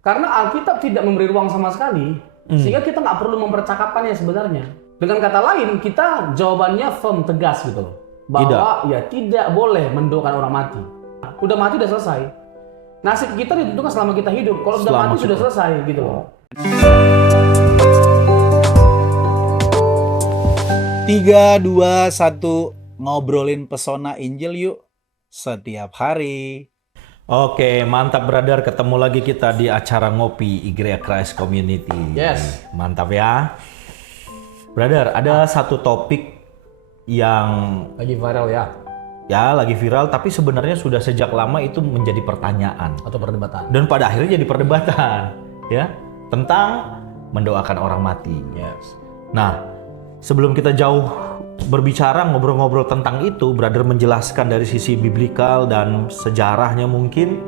Karena Alkitab tidak memberi ruang sama sekali, sehingga kita nggak perlu mempercakapkannya sebenarnya. Dengan kata lain, kita jawabannya firm, tegas gitu loh. Bahwa ya tidak boleh mendoakan orang mati. Udah mati udah selesai. Nasib kita ditentukan selama kita hidup. Kalau udah mati sudah selesai gitu loh. 3, 2, 1, ngobrolin pesona Injil yuk setiap hari. Oke, mantap brother, ketemu lagi kita di acara ngopi Igreja Christ Community. Yes. Mantap ya. Brother, ada satu topik yang Lagi viral ya. ya lagi viral, tapi sebenarnya sudah sejak lama itu menjadi pertanyaan. Atau perdebatan. Dan pada akhirnya jadi perdebatan. Ya, tentang mendoakan orang mati. Yes. Nah, sebelum kita jauh berbicara, ngobrol-ngobrol tentang itu, brother menjelaskan dari sisi biblikal dan sejarahnya mungkin.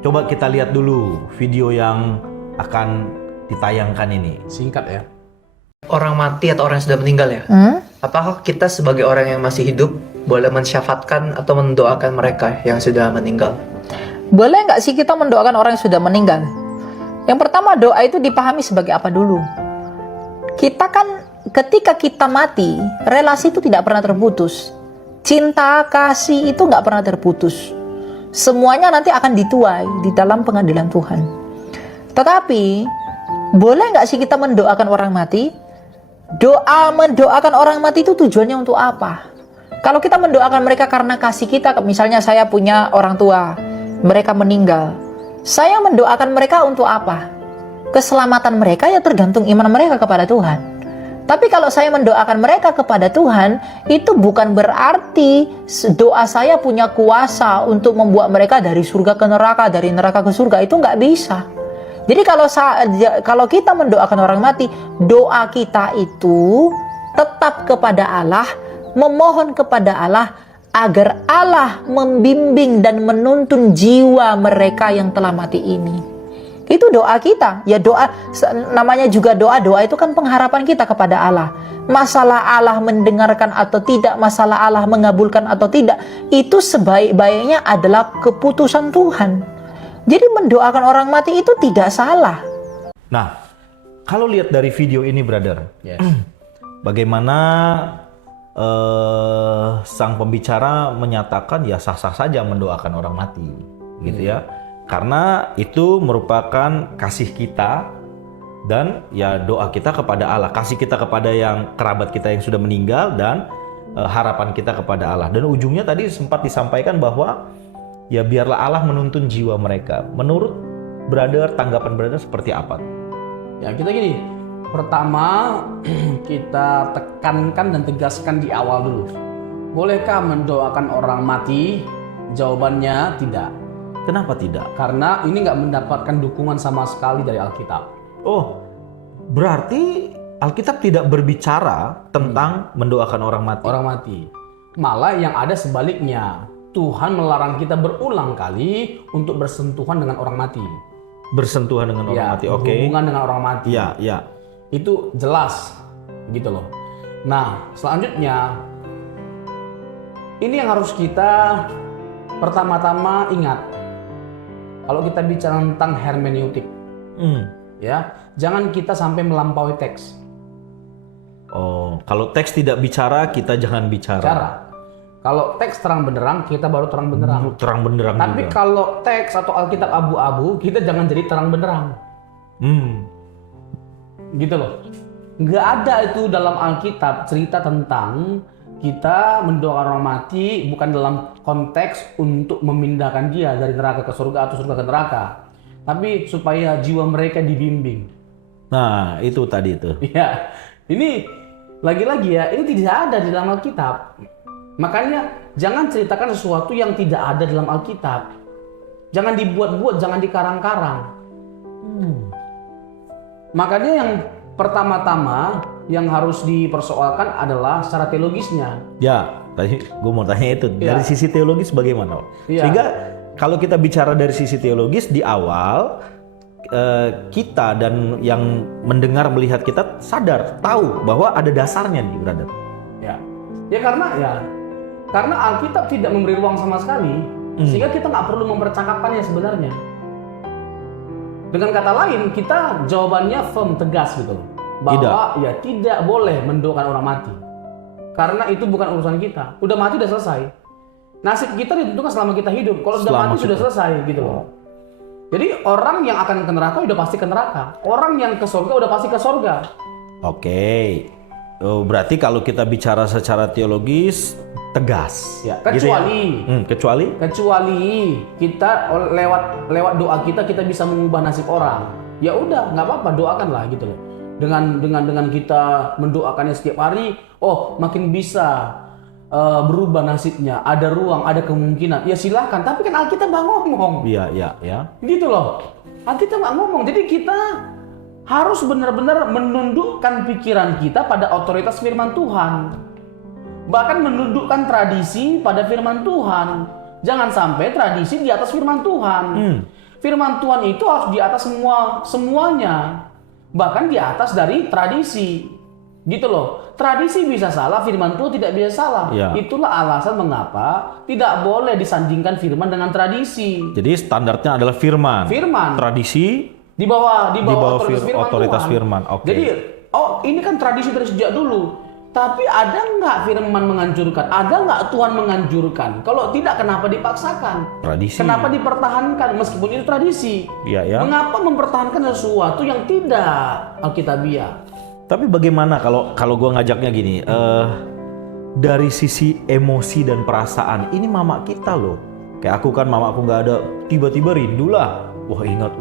Coba kita lihat dulu video yang akan ditayangkan ini. Singkat ya. Orang mati atau orang yang sudah meninggal ya? Apakah kita sebagai orang yang masih hidup boleh mensyafatkan atau mendoakan mereka yang sudah meninggal? Boleh nggak sih kita mendoakan orang yang sudah meninggal? Yang pertama, doa itu dipahami sebagai apa dulu? Kita kan ketika kita mati, relasi itu tidak pernah terputus. Cinta, kasih itu nggak pernah terputus. Semuanya nanti akan dituai di dalam pengadilan Tuhan. Tetapi, boleh nggak sih kita mendoakan orang mati? Mendoakan orang mati itu tujuannya untuk apa? Kalau kita mendoakan mereka karena kasih kita, misalnya saya punya orang tua, mereka meninggal. Saya mendoakan mereka untuk apa? Keselamatan mereka ya tergantung iman mereka kepada Tuhan. Tapi kalau saya mendoakan mereka kepada Tuhan, itu bukan berarti doa saya punya kuasa untuk membuat mereka dari surga ke neraka, dari neraka ke surga. Itu nggak bisa. Jadi kalau kita mendoakan orang mati, doa kita itu tetap kepada Allah, memohon kepada Allah agar Allah membimbing dan menuntun jiwa mereka yang telah mati ini. Itu doa kita. Ya doa, namanya juga doa itu kan pengharapan kita kepada Allah. Masalah Allah mendengarkan atau tidak, masalah Allah mengabulkan atau tidak, itu sebaik-baiknya adalah keputusan Tuhan. Jadi mendoakan orang mati itu tidak salah. Nah, kalau lihat dari video ini brother, Yes. bagaimana sang pembicara menyatakan ya sah-sah saja mendoakan orang mati, gitu ya. Karena itu merupakan kasih kita dan ya doa kita kepada Allah, kasih kita kepada yang kerabat kita yang sudah meninggal dan harapan kita kepada Allah. Dan ujungnya tadi sempat disampaikan bahwa ya biarlah Allah menuntun jiwa mereka. Menurut brother, tanggapan brother seperti apa? Ya kita gini, pertama kita tekankan dan tegaskan di awal dulu. Bolehkah mendoakan orang mati? Jawabannya tidak. Kenapa tidak? Karena ini nggak mendapatkan dukungan sama sekali dari Alkitab. Oh, berarti Alkitab tidak berbicara tentang mendoakan orang mati. Orang mati. Malah yang ada sebaliknya. Tuhan melarang kita berulang kali untuk bersentuhan dengan orang mati. Bersentuhan dengan orang mati, oke. Hubungan dengan orang mati. Ya, ya. Itu jelas, gitu loh. Nah, selanjutnya, ini yang harus kita pertama-tama ingat. Kalau kita bicara tentang hermeneutik, ya, jangan kita sampai melampaui teks. Oh, kalau teks tidak bicara, kita jangan bicara. Kalau teks terang benderang, kita baru terang benderang. Terang benderang Tapi juga. kalau teks atau Alkitab abu-abu, kita jangan jadi terang benderang. Gitu loh. Nggak ada itu dalam Alkitab cerita tentang kita mendoakan orang mati bukan dalam konteks untuk memindahkan dia dari neraka ke surga atau surga ke neraka. Tapi supaya jiwa mereka dibimbing. Nah, itu tadi itu. Ya, ini lagi-lagi ya, ini tidak ada di dalam Alkitab. Makanya jangan ceritakan sesuatu yang tidak ada dalam Alkitab. Jangan dibuat-buat, jangan dikarang-karang. Makanya yang pertama-tama yang harus dipersoalkan adalah secara teologisnya. Ya, tadi gue mau tanya itu. Dari sisi teologis bagaimana? Iya. Sehingga kalau kita bicara dari sisi teologis di awal, kita dan yang mendengar melihat kita sadar, tahu bahwa ada dasarnya nih, brother. Ya karena Alkitab tidak memberi ruang sama sekali, sehingga kita nggak perlu mempercakapkannya sebenarnya. Dengan kata lain, kita jawabannya firm, tegas gitu loh. Bahwa ya tidak boleh mendoakan orang mati. Karena itu bukan urusan kita. Udah mati udah selesai. Nasib kita ditentukan selama kita hidup. Kalau sudah mati sudah selesai gitu loh. Jadi orang yang akan ke neraka udah pasti ke neraka. Orang yang ke surga udah pasti ke surga. Oke. Berarti kalau kita bicara secara teologis tegas. Ya, kecuali kecuali kita lewat doa kita bisa mengubah nasib orang. Ya udah, nggak apa-apa, doakanlah gitu loh. Dengan kita mendoakannya setiap hari, oh makin bisa berubah nasibnya, ada ruang, ada kemungkinan. Ya silahkan, tapi kan Alkitab nggak ngomong. Iya. Gitu loh. Alkitab nggak ngomong. Jadi kita harus benar-benar menundukkan pikiran kita pada otoritas firman Tuhan. Bahkan menundukkan tradisi pada firman Tuhan. Jangan sampai tradisi di atas firman Tuhan. Firman Tuhan itu harus di atas semuanya. Bahkan di atas dari tradisi. Gitu loh. Tradisi bisa salah, firman Tuhan tidak bisa salah. Ya. Itulah alasan mengapa tidak boleh disandingkan firman dengan tradisi. Jadi standarnya adalah firman. Tradisi di bawah otoritas Tuhan. Firman. Oke. Jadi, ini kan tradisi dari sejak dulu. Tapi ada nggak firman menganjurkan? Ada nggak Tuhan menganjurkan? Kalau tidak, kenapa dipaksakan? Tradisi. Kenapa dipertahankan meskipun itu tradisi? Iya. Mengapa mempertahankan sesuatu yang tidak alkitabiah? Tapi bagaimana kalau gue ngajaknya gini? Dari sisi emosi dan perasaan, ini mama kita loh. Kayak aku kan, mama aku nggak ada, tiba-tiba rindulah. Wah ingat,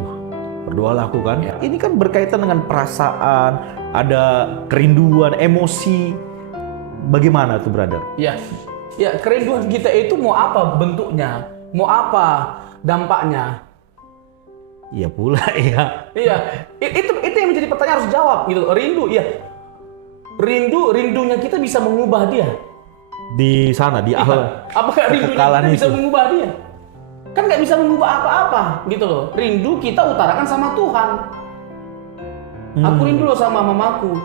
berdoalah aku kan. Ini kan berkaitan dengan perasaan, ada kerinduan, emosi. Bagaimana tuh, brother? Ya, kerinduan kita itu mau apa bentuknya, mau apa dampaknya? Iya pula ya. Iya, itu yang menjadi pertanyaan harus jawab gitu. Rindu, iya. Rindunya kita bisa mengubah dia. Di sana, di awal. Apakah rindunya kita bisa mengubah dia? Kan nggak bisa mengubah apa-apa gitu loh. Rindu kita utarakan sama Tuhan. Aku rindu loh sama mamaku.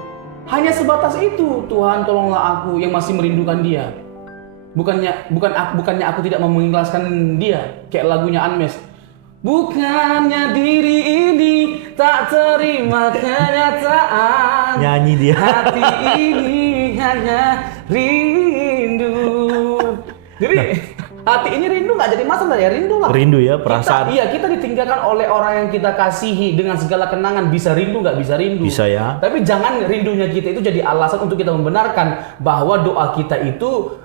Hanya sebatas itu. Tuhan tolonglah aku yang masih merindukan dia. Bukannya aku tidak mau mengikhlaskan dia. Kayak lagunya Anmes. Bukannya diri ini tak terima kenyataan. Nyanyi dia. Hati ini hanya rindu. Jadi hati ini rindu nggak jadi masalah ya, rindu lah. Rindu ya, perasaan. Kita ditinggalkan oleh orang yang kita kasihi dengan segala kenangan. Bisa rindu nggak bisa rindu. Bisa ya. Tapi jangan rindunya kita itu jadi alasan untuk kita membenarkan bahwa doa kita itu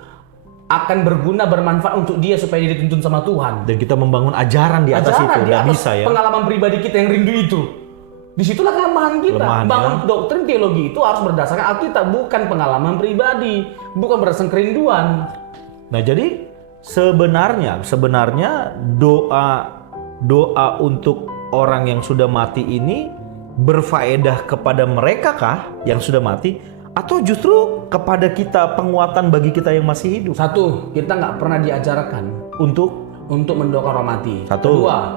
akan berguna, bermanfaat untuk dia supaya dia dituntun sama Tuhan. Dan kita membangun ajaran di atas itu, nggak bisa ya. Pengalaman pribadi kita yang rindu itu. Disitulah kelemahan kita. Bangun doktrin teologi itu harus berdasarkan Alkitab, bukan pengalaman pribadi, bukan berdasarkan kerinduan. Nah jadi sebenarnya doa untuk orang yang sudah mati ini berfaedah kepada mereka kah yang sudah mati? Atau justru kepada kita, penguatan bagi kita yang masih hidup? Satu, kita nggak pernah diajarkan untuk mendoakan orang mati. Satu. Kedua,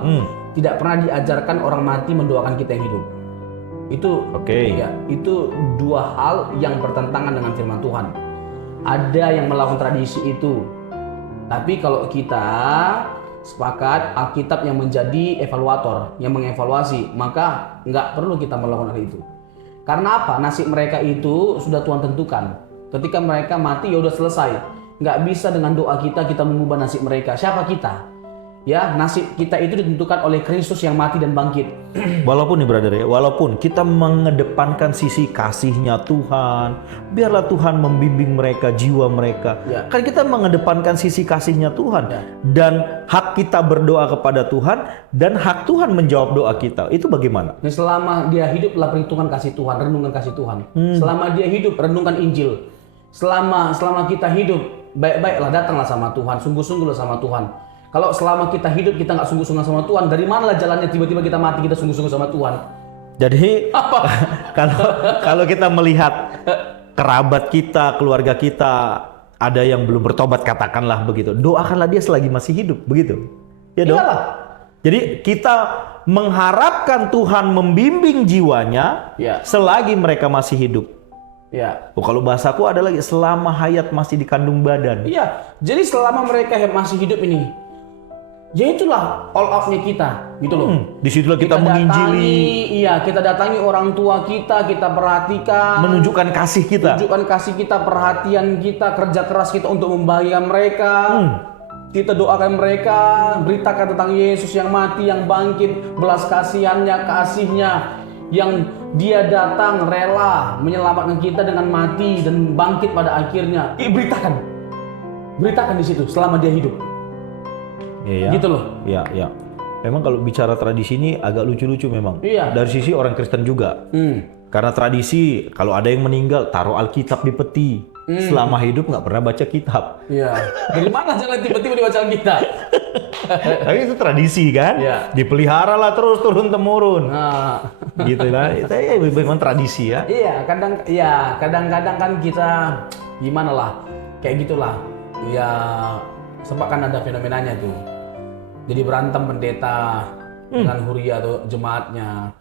tidak pernah diajarkan orang mati mendoakan kita yang hidup. Itu itu dua hal yang bertentangan dengan firman Tuhan. Ada yang melakukan tradisi itu. Tapi kalau kita sepakat Alkitab yang menjadi evaluator, yang mengevaluasi, maka nggak perlu kita melakukan hal itu. Karena apa? Nasib mereka itu sudah Tuhan tentukan. Ketika mereka mati ya udah selesai. Nggak bisa dengan doa kita mengubah nasib mereka. Siapa kita? Ya, nasib kita itu ditentukan oleh Kristus yang mati dan bangkit. Walaupun nih brother ya, walaupun kita mengedepankan sisi kasihnya Tuhan, biarlah Tuhan membimbing mereka, jiwa mereka. Ya. Kan kita mengedepankan sisi kasihnya Tuhan. Ya. Dan hak kita berdoa kepada Tuhan, dan hak Tuhan menjawab doa kita. Itu bagaimana? Dan selama dia hidup, lah perhitungan kasih Tuhan, renungan kasih Tuhan. Selama dia hidup, renungkan Injil. Selama kita hidup, baik-baiklah datanglah sama Tuhan, sungguh-sungguhlah sama Tuhan. Kalau selama kita hidup kita nggak sungguh-sungguh sama Tuhan, dari manalah jalannya tiba-tiba kita mati kita sungguh-sungguh sama Tuhan? Jadi kalau kita melihat kerabat kita, keluarga kita ada yang belum bertobat, katakanlah begitu, doakanlah dia selagi masih hidup, begitu. Ya dong. Iyalah. Jadi kita mengharapkan Tuhan membimbing jiwanya selagi mereka masih hidup. Ya. Kalau bahasaku ada lagi, selama hayat masih di kandung badan. Iya. Jadi selama mereka masih hidup ini, Ya itulah all out-nya kita, gitu loh. Disitulah kita menginjili, Iya, kita datangi orang tua kita perhatikan, menunjukkan kasih kita. tunjukkan kasih kita, perhatian kita, kerja keras kita untuk membahagiakan mereka. Kita doakan mereka, beritakan tentang Yesus yang mati, yang bangkit, belas kasihannya, kasihnya, yang dia datang rela menyelamatkan kita dengan mati dan bangkit pada akhirnya. Beritakan di situ selama dia hidup. Iya. Gitu loh. Iya, iya. Memang kalau bicara tradisi ini agak lucu-lucu memang. Iya. Dari sisi orang Kristen juga. Karena tradisi, kalau ada yang meninggal, taruh Alkitab di peti. Selama hidup nggak pernah baca kitab. Iya. Dari mana jangan tiba-tiba dibaca kita? Tapi itu tradisi kan? Iya. Dipelihara lah terus turun-temurun. Nah, Gitu lah. Itu memang tradisi ya. iya, kadang-kadang kan kita gimana lah, kayak gitulah. Ya, sebab kan ada fenomenanya tuh. Jadi berantem pendeta dengan huria atau jemaatnya.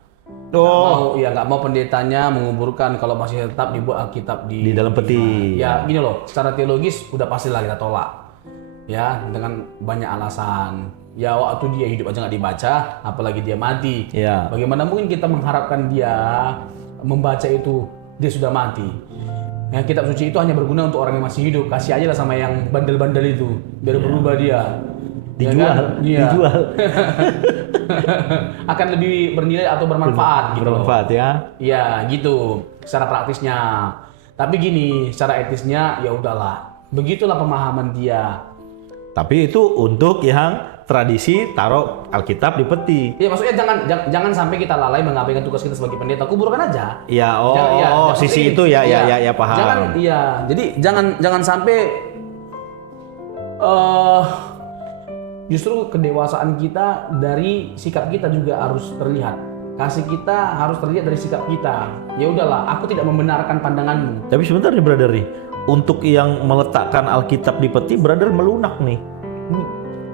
Nggak mau pendetanya menguburkan kalau masih tetap dibuat Alkitab Di dalam peti. Ya gini loh, secara teologis udah pastilah kita tolak. Ya, dengan banyak alasan. Ya waktu dia hidup aja nggak dibaca, apalagi dia mati. Ya. Bagaimana mungkin kita mengharapkan dia membaca itu dia sudah mati? Ya, kitab suci itu hanya berguna untuk orang yang masih hidup. Kasih aja lah sama yang bandel-bandel itu, biar berubah dia. Dijual, Ya kan? Iya. dijual. Akan lebih bernilai atau bermanfaat gitu. Bermanfaat ya. Iya, gitu. Secara praktisnya. Tapi gini, secara etisnya ya udahlah. Begitulah pemahaman dia. Tapi itu untuk yang tradisi taruh Alkitab di peti. Ya maksudnya jangan sampai kita lalai mengabaikan tugas kita sebagai pendeta. Kuburkan aja. Ya, maksudnya sisi itu ya, ya paham. Jadi jangan sampai justru kedewasaan kita dari sikap kita juga harus terlihat. Kasih kita harus terlihat dari sikap kita. Ya udahlah, aku tidak membenarkan pandanganmu. Tapi sebentar nih brother nih. Untuk yang meletakkan Alkitab di peti, brother melunak nih.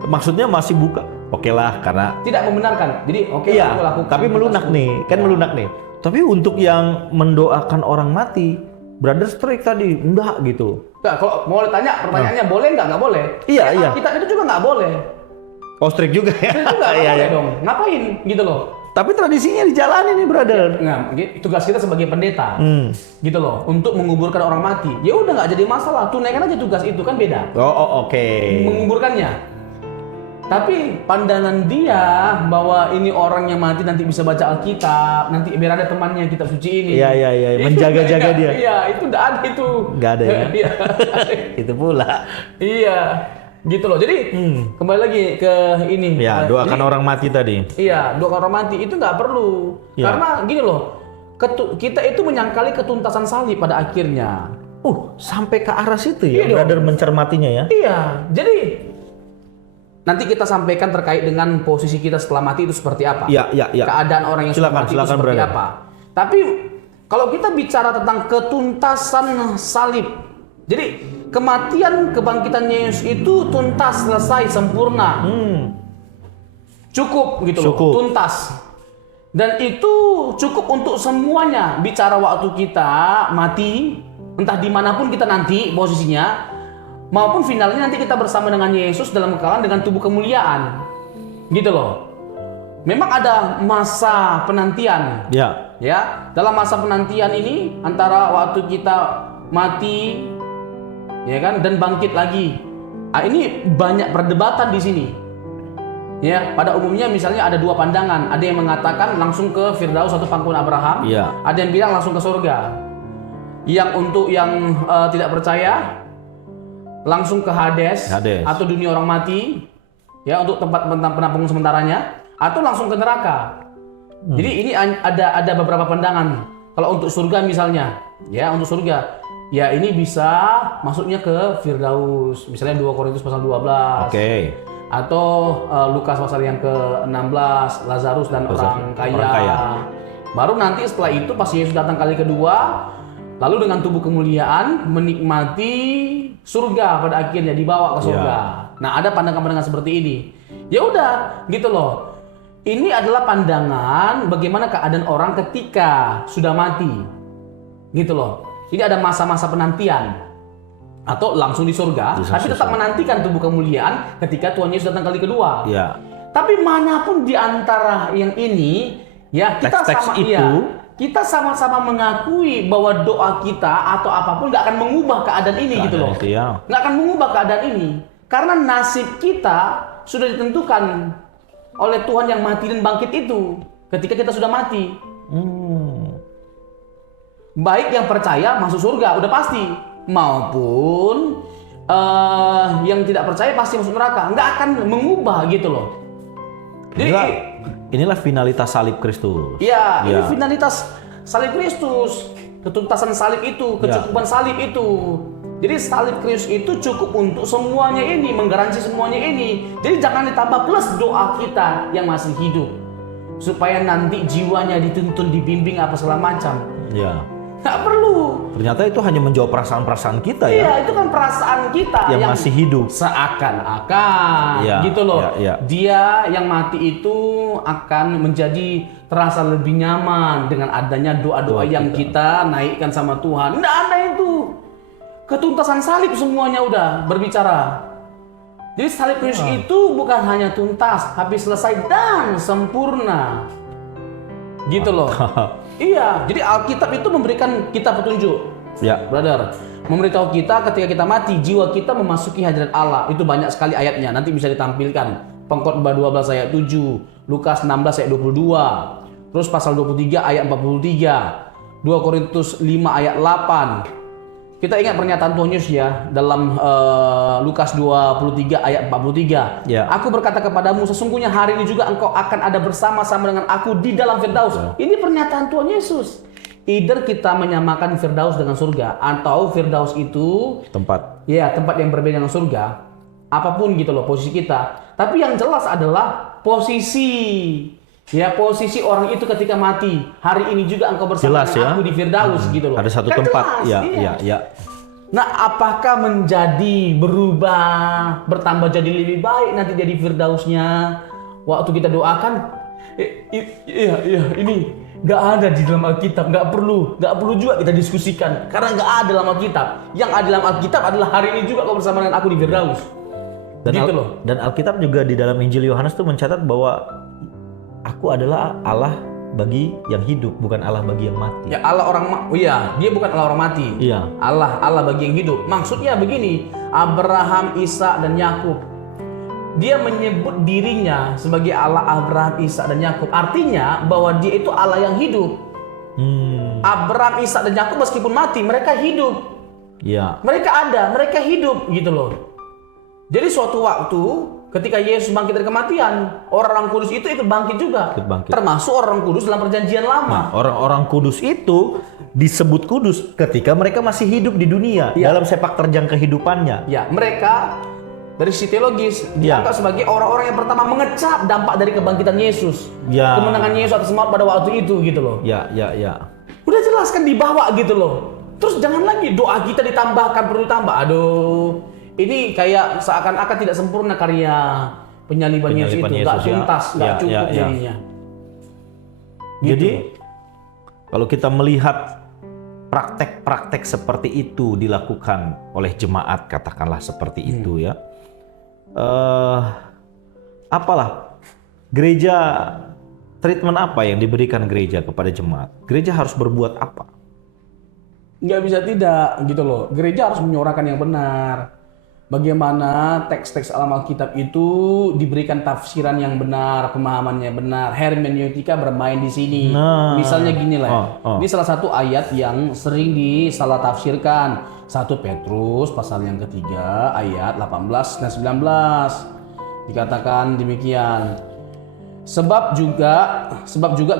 Maksudnya masih buka. Oke lah, karena Tidak membenarkan. Jadi oke, iya, aku lakukan. tapi melunak nih, kan melunak nih. Tapi untuk yang mendoakan orang mati, brother strict tadi, enggak gitu. Enggak, kalau mau ditanya pertanyaannya boleh nggak? Nggak boleh. Iya, iya. Kita itu juga nggak boleh. Oh strict juga ya? Itu juga nggak Iya, boleh iya. dong. Ngapain gitu loh? Tapi tradisinya dijalani nih brother. Nah, tugas kita sebagai pendeta, gitu loh, untuk menguburkan orang mati. Ya udah nggak jadi masalah, tunaikan aja tugas itu, kan beda. Oke. Menguburkannya. Tapi pandangan dia bahwa ini orang yang mati nanti bisa baca Alkitab, nanti biar ada temannya kitab suci ini. Iya. Itu Menjaga-jaga nggak- dia. Iya, itu nggak ada itu. Nggak ada ya? Iya. Itu pula. Iya, gitu loh. Jadi kembali lagi ke ini. Ya, doakan Jadi, orang mati tadi. Iya, doakan orang mati itu nggak perlu. Iya. Karena gini loh, kita itu menyangkali ketuntasan salib pada akhirnya. Sampai ke arah situ ya, Iya dong. brother mencermatinya ya. Iya, jadi nanti kita sampaikan terkait dengan posisi kita setelah mati itu seperti apa. Iya. Keadaan orang yang sudah mati itu Silakan, seperti brother. apa. Tapi kalau kita bicara tentang ketuntasan salib, jadi kematian kebangkitan Yesus itu tuntas, selesai, sempurna. Cukup gitu Cukup. loh, tuntas. Dan itu cukup untuk semuanya. Bicara waktu kita mati, entah dimanapun kita nanti posisinya, maupun finalnya nanti kita bersama dengan Yesus dalam kekalahan dengan tubuh kemuliaan. Gitu loh. Memang ada masa penantian. Ya. Ya, dalam masa penantian ini antara waktu kita mati, ya kan, dan bangkit lagi. Ini banyak perdebatan di sini. Ya, pada umumnya misalnya ada dua pandangan. Ada yang mengatakan langsung ke Firdaus atau pangkuan Abraham. Iya. Ada yang bilang langsung ke surga. Yang untuk yang tidak percaya langsung ke Hades, atau dunia orang mati, ya, untuk tempat penampungan sementaranya, atau langsung ke neraka. Jadi ini ada beberapa pandangan. Kalau untuk surga misalnya, ya, untuk surga, ya ini bisa masuknya ke Firdaus, misalnya 2 Korintus pasal 12. Oke. Atau Lukas pasal yang ke-16, Lazarus dan orang kaya. Baru nanti setelah itu pas Yesus datang kali kedua, lalu dengan tubuh kemuliaan menikmati surga pada akhirnya, dibawa ke surga. Nah, ada pandangan-pandangan seperti ini. Ya udah, gitu loh. Ini adalah pandangan bagaimana keadaan orang ketika sudah mati. Gitu loh. Ini ada masa-masa penantian. atau langsung di surga, tapi tetap menantikan tubuh kemuliaan ketika Tuhan Yesus datang kali kedua. Ya. Tapi manapun di antara yang ini, ya kita Teks-teks sama itu, kita sama-sama mengakui bahwa doa kita atau apapun nggak akan mengubah keadaan ini gitu loh. Itu ya. Nggak akan mengubah keadaan ini. Karena nasib kita sudah ditentukan oleh Tuhan yang mati dan bangkit itu ketika kita sudah mati. Baik yang percaya masuk surga, udah pasti. Maupun yang tidak percaya pasti masuk neraka. Nggak akan mengubah gitu loh. Jadi, inilah finalitas salib Kristus. ya, ini Ya. finalitas salib Kristus. Ketuntasan salib itu, kecukupan salib itu. Jadi salib Kristus itu cukup untuk semuanya ini, menggaransi semuanya ini. Jadi jangan ditambah plus doa kita yang masih hidup. Supaya nanti jiwanya dituntun, dibimbing apa segala macam. Ya. Nggak perlu. Ternyata itu hanya menjawab perasaan-perasaan kita ya. Iya, itu kan perasaan kita Yang masih hidup. Seakan-akan Ya, gitu loh. ya. Dia yang mati itu akan menjadi terasa lebih nyaman dengan adanya doa-doa yang kita naikkan sama Tuhan. Nggak ada itu. Ketuntasan salib semuanya udah berbicara. Jadi salib Kristus itu bukan hanya tuntas, tapi selesai dan sempurna. Gitu loh. Iya, jadi Alkitab itu memberikan kita petunjuk. Ya. Brother, memberitahu kita ketika kita mati, jiwa kita memasuki hadirat Allah. Itu banyak sekali ayatnya, nanti bisa ditampilkan. Pengkhotbah 12 ayat 7, Lukas 16 ayat 22, terus pasal 23 ayat 43, 2 Korintus 5 ayat 8. Kita ingat pernyataan Tuhan Yesus ya dalam Lukas 23 ayat 43. Ya. Aku berkata kepadamu, sesungguhnya hari ini juga engkau akan ada bersama-sama dengan aku di dalam Firdaus. Ini pernyataan Tuhan Yesus. Either kita menyamakan Firdaus dengan surga, atau Firdaus itu Tempat. ya tempat yang berbeda dengan surga. Apapun gitu loh posisi kita. Tapi yang jelas adalah posisi. Ya, posisi orang itu ketika mati. Hari ini juga engkau bersama Jelas, dengan ya. aku di Firdaus gitu loh. Ada satu Kan tempat. jelas, Ya, ya. Nah, apakah menjadi berubah, bertambah jadi lebih baik nanti jadi Firdausnya waktu kita doakan? Iya, ini nggak ada di dalam Alkitab, nggak perlu juga kita diskusikan karena nggak ada dalam Alkitab. Yang ada dalam Alkitab adalah hari ini juga kau bersama dengan aku di Firdaus. Dan, Gitu loh. dan Alkitab juga di dalam Injil Yohanes tuh mencatat bahwa aku adalah Allah bagi yang hidup, bukan Allah bagi yang mati. Ya Allah dia bukan Allah orang mati. Iya. Allah bagi yang hidup. Maksudnya begini, Abraham, Ishak dan Yakub. Dia menyebut dirinya sebagai Allah Abraham, Ishak dan Yakub. Artinya bahwa dia itu Allah yang hidup. Abraham, Ishak dan Yakub meskipun mati, mereka hidup. Iya. Mereka ada, mereka hidup gitu loh. Jadi suatu waktu ketika Yesus bangkit dari kematian, orang kudus itu ikut bangkit juga. Ikut bangkit. Termasuk orang kudus dalam perjanjian lama. Nah, orang-orang kudus itu disebut kudus ketika mereka masih hidup di dunia dalam sepak terjang kehidupannya. Ya, mereka dari sisi teologis dianggap sebagai orang-orang yang pertama mengecap dampak dari kebangkitan Yesus. Ya. Kemenangan Yesus atas maut pada waktu itu gitu loh. Ya. Udah jelas kan dibawa gitu loh. Terus jangan lagi doa kita ditambahkan, perlu ditambah. Aduh, ini kayak seakan-akan tidak sempurna karya penyaliban Yesus itu. Nggak tuntas, nggak cukup jadinya. Jadi kalau kita melihat praktek-praktek seperti itu dilakukan oleh jemaat, katakanlah seperti itu ya. Apalah gereja, treatment apa yang diberikan gereja kepada jemaat? Gereja harus berbuat apa? Nggak bisa tidak gitu loh. Gereja harus menyuarakan yang benar. Bagaimana teks-teks alam Alkitab itu diberikan tafsiran yang benar, pemahamannya benar, hermeneutika bermain di sini. Nah. Misalnya gini lah, ini salah satu ayat yang sering disalah tafsirkan. 1 Petrus pasal yang ketiga ayat 18 dan 19 dikatakan demikian. Sebab juga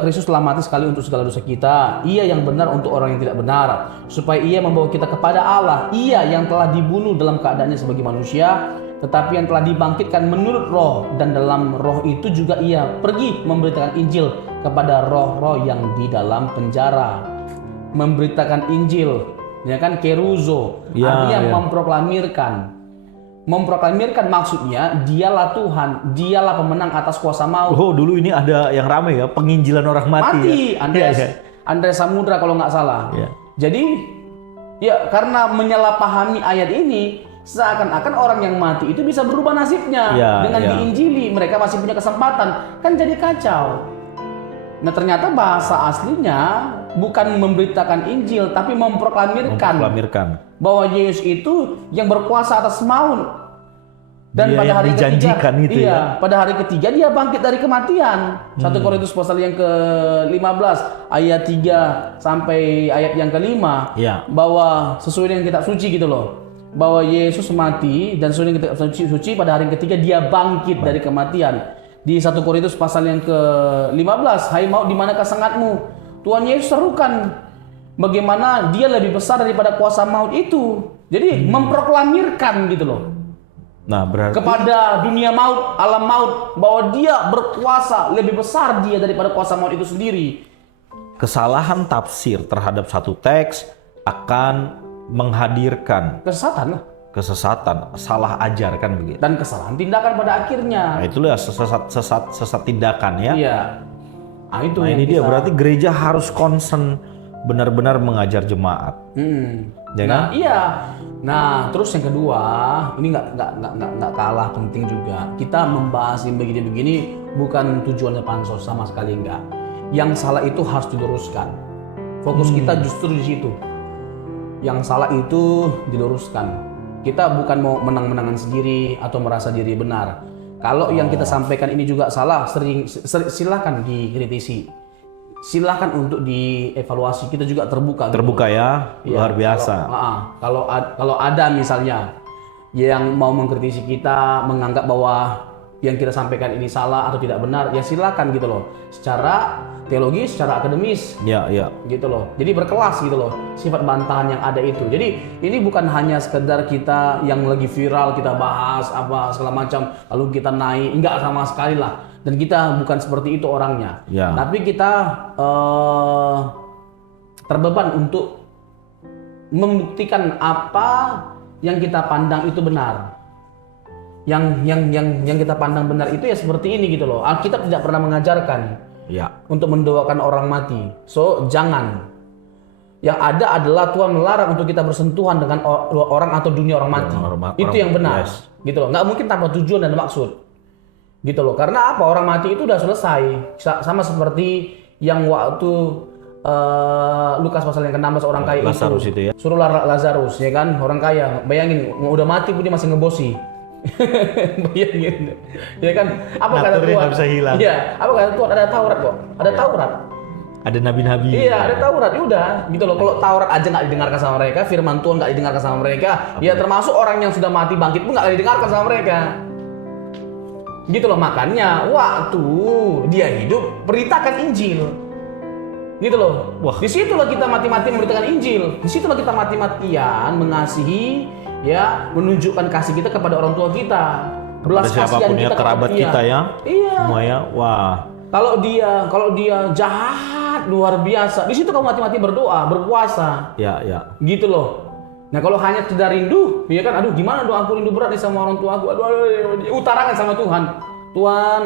Kristus telah mati sekali untuk segala dosa kita. Ia yang benar untuk orang yang tidak benar, supaya ia membawa kita kepada Allah. Ia yang telah dibunuh dalam keadaannya sebagai manusia, tetapi yang telah dibangkitkan menurut roh, dan dalam roh itu juga ia pergi memberitakan Injil kepada roh-roh yang di dalam penjara. Memberitakan Injil, ya kan, keruzo, artinya memproklamirkan maksudnya dialah Tuhan, dialah pemenang atas kuasa maut. Oh, dulu ini ada yang ramai ya, penginjilan orang mati. Andreas Samudra kalau nggak salah. Ya. Jadi Ya, karena menyalahpahami ayat ini, seakan-akan orang yang mati itu bisa berubah nasibnya. Ya, Dengan ya. diinjili, mereka masih punya kesempatan. Kan jadi kacau. Nah, ternyata bahasa aslinya bukan memberitakan Injil, tapi memproklamirkan bahwa Yesus itu yang berkuasa atas maut. Dan Dia pada yang hari dijanjikan ketiga, itu iya, ya. pada hari ketiga dia bangkit dari kematian. 1 Korintus pasal yang ke-15 ayat 3 sampai ayat yang ke-5, Iya. bahwa sesuai dengan kitab suci gitu loh. Bahwa Yesus mati dan sesuai dengan kitab suci pada hari ketiga dia bangkit dari kematian. Di 1 Korintus pasal yang ke-15, hai maut di manakah sengatmu? Tuhan Yesus serukan bagaimana dia lebih besar daripada kuasa maut itu. Jadi memproklamirkan gitu loh. Nah, berarti Kepada dunia maut, alam maut, bahwa dia berkuasa, lebih besar dia daripada kuasa maut itu sendiri. kesalahan tafsir terhadap satu teks akan menghadirkan Kesesatan lah. kesesatan, salah ajar kan begitu. Dan kesalahan tindakan pada akhirnya. Nah, itulah sesat tindakan ya. Iya. Nah itu Nah, yang ini dia kita- berarti gereja harus concern benar-benar mengajar jemaat. Ya kan? Nah iya. Nah terus yang kedua, ini nggak kalah penting juga. Kita membahas yang begini-begini bukan tujuannya pansos sama sekali enggak. Yang salah itu harus diluruskan. Fokus kita justru di situ. Yang salah itu diluruskan. Kita bukan mau menang-menangan sendiri atau merasa diri benar. Kalau yang kita sampaikan ini juga salah, silakan dikritisi. Silakan untuk dievaluasi. Kita juga terbuka. Terbuka ya, luar biasa. Kalau ada misalnya yang mau mengkritisi kita, menganggap bahwa yang kita sampaikan ini salah atau tidak benar, ya silakan gitu loh. Secara teologis, secara akademis, Ya, ya. gitu loh. Jadi berkelas gitu loh sifat bantahan yang ada itu. Jadi ini bukan hanya sekedar kita yang lagi viral kita bahas apa segala macam lalu kita naik, enggak sama sekali lah. Dan kita bukan seperti itu orangnya. Ya. Tapi kita terbeban untuk membuktikan apa yang kita pandang itu benar. Yang kita pandang benar itu ya seperti ini gitu loh. Alkitab tidak pernah mengajarkan Ya. untuk mendoakan orang mati. So, jangan. Yang ada adalah Tuhan melarang untuk kita bersentuhan dengan orang atau dunia orang mati. Itu yang benar. yes. Gitu loh. Nggak mungkin tanpa tujuan dan maksud. Gitu loh. Karena apa? Orang mati itu udah selesai. Sama seperti yang waktu Lukas pasal yang ke-16 orang kaya Lazarus itu ya. Suruhlah Lazarus, ya kan? Orang kaya. Bayangin, udah mati pun dia masih ngebosi. Bayangin, ya kan? Apa kata Naturnya Tuhan? nggak bisa hilang. Iya, apa kata Tuhan? Ada Taurat kok, ada Taurat. Ada nabi-nabi. Iya, ada Taurat. Ya udah, gitu loh. Kalau Taurat aja nggak didengarkan sama mereka, Firman Tuhan nggak didengarkan sama mereka, ya termasuk orang yang sudah mati bangkit pun nggak didengarkan sama mereka. Gitu loh, makanya waktu dia hidup beritakan Injil. Gitu loh. Wah. Disitulah kita mati-mati memberitakan Injil. Disitulah kita mati-matian mengasihi, ya, menunjukkan kasih kita kepada orang tua kita. Kepada siapapun ya, kerabat kepada dia. kita ya. Iya. Semua ya. Wah. Kalau dia jahat luar biasa, di situ kamu mati-mati berdoa, berpuasa. Ya, ya. Gitu loh. Nah kalau hanya tidak rindu, ya kan, aduh gimana doa aku rindu berat nih sama orang tua aku, utarakan sama Tuhan. Tuhan,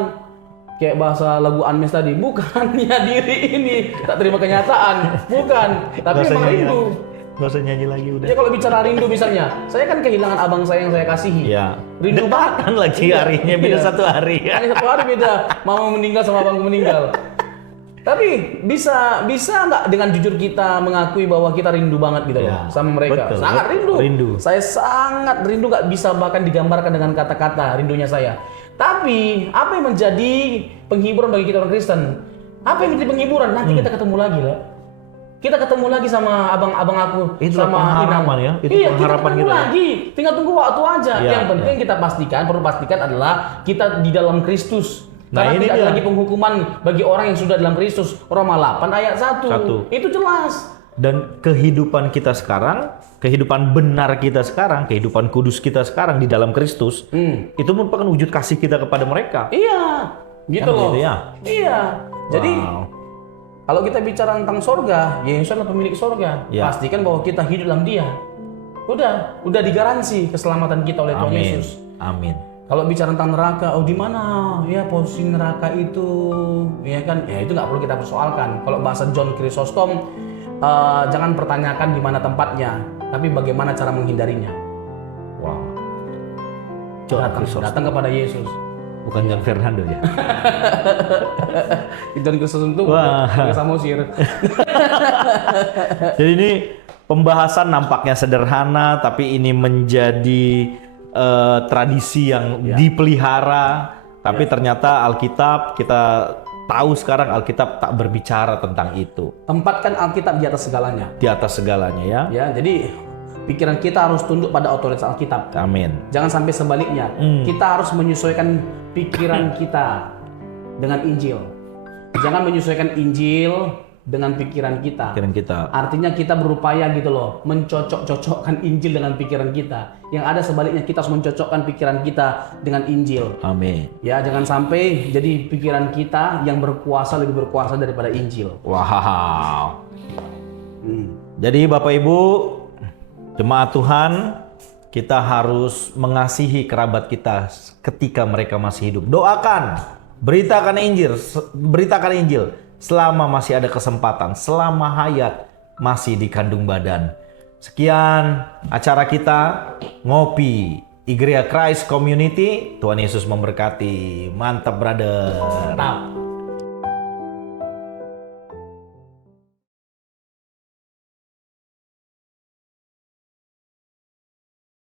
kayak bahasa lagu Anmes tadi, bukan ya diri ini tak terima kenyataan, bukan, tapi memang rindu. Gak usah nyanyi lagi udah. Ya kalau bicara rindu misalnya, saya kan kehilangan abang saya yang saya kasihi. Ya. Rindu banget. Kan lagi harinya beda Iya. 1 hari ya. Hanya 1 hari beda, mama meninggal sama abangku meninggal. Tapi bisa nggak dengan jujur kita mengakui bahwa kita rindu banget gitu loh Ya, sama mereka? betul. Sangat rindu. Rindu. Saya sangat rindu, nggak bisa bahkan digambarkan dengan kata-kata rindunya saya. Tapi apa yang menjadi penghiburan bagi kita orang Kristen? Apa yang menjadi penghiburan? Nanti kita ketemu lagi lah. Kita ketemu lagi sama abang-abang aku, Itulah sama pengharapan Inang. ya, itu Iya, pengharapan kita ketemu kita ya. lagi. Tinggal tunggu waktu aja. Iya, Yang penting kita perlu pastikan adalah kita di dalam Kristus. Nah, Karena ini tidak ada dia. lagi penghukuman bagi orang yang sudah dalam Kristus. Roma 8 ayat 1. Itu jelas. Dan kehidupan kita sekarang, kehidupan benar kita sekarang, kehidupan kudus kita sekarang di dalam Kristus, itu merupakan wujud kasih kita kepada mereka. Iya, gitu Kan loh. gitu ya? Iya. Jadi Wow. kalau kita bicara tentang sorga, Yesus adalah pemilik sorga. Ya. Pastikan bahwa kita hidup dalam Dia. Udah digaransi keselamatan kita oleh Tuhan Amin. Yesus. Amin. Kalau bicara tentang neraka, oh di mana ya posisi neraka itu, ya kan? Ya itu nggak perlu kita persoalkan. Kalau bahasa John Chrysostom, jangan pertanyakan di mana tempatnya, tapi bagaimana cara menghindarinya. Wow. Datang kepada Yesus. Bukan John Fernando ya. John Kristus itu Wah. Samosir. Jadi ini pembahasan nampaknya sederhana, tapi ini menjadi tradisi yang dipelihara. Tapi ternyata Alkitab, kita tahu sekarang Alkitab tak berbicara tentang itu. Tempatkan Alkitab di atas segalanya. Di atas segalanya ya. Ya, jadi pikiran kita harus tunduk pada otoritas Alkitab. Amin. Jangan sampai sebaliknya. Kita harus menyesuaikan pikiran kita dengan Injil. Jangan menyesuaikan Injil dengan pikiran kita. Pikiran kita. Artinya kita berupaya gitu loh, mencocok-cocokkan Injil dengan pikiran kita. Yang ada sebaliknya, kita harus mencocokkan pikiran kita dengan Injil. Amin. Ya, jangan sampai jadi pikiran kita yang lebih berkuasa daripada Injil. Wow. Jadi Bapak Ibu, jemaat Tuhan, kita harus mengasihi kerabat kita ketika mereka masih hidup. Doakan, beritakan Injil selama masih ada kesempatan, selama hayat masih di kandung badan. Sekian acara kita Ngopi Igrea Christ Community. Tuhan Yesus memberkati. Mantap, brother. Mantap.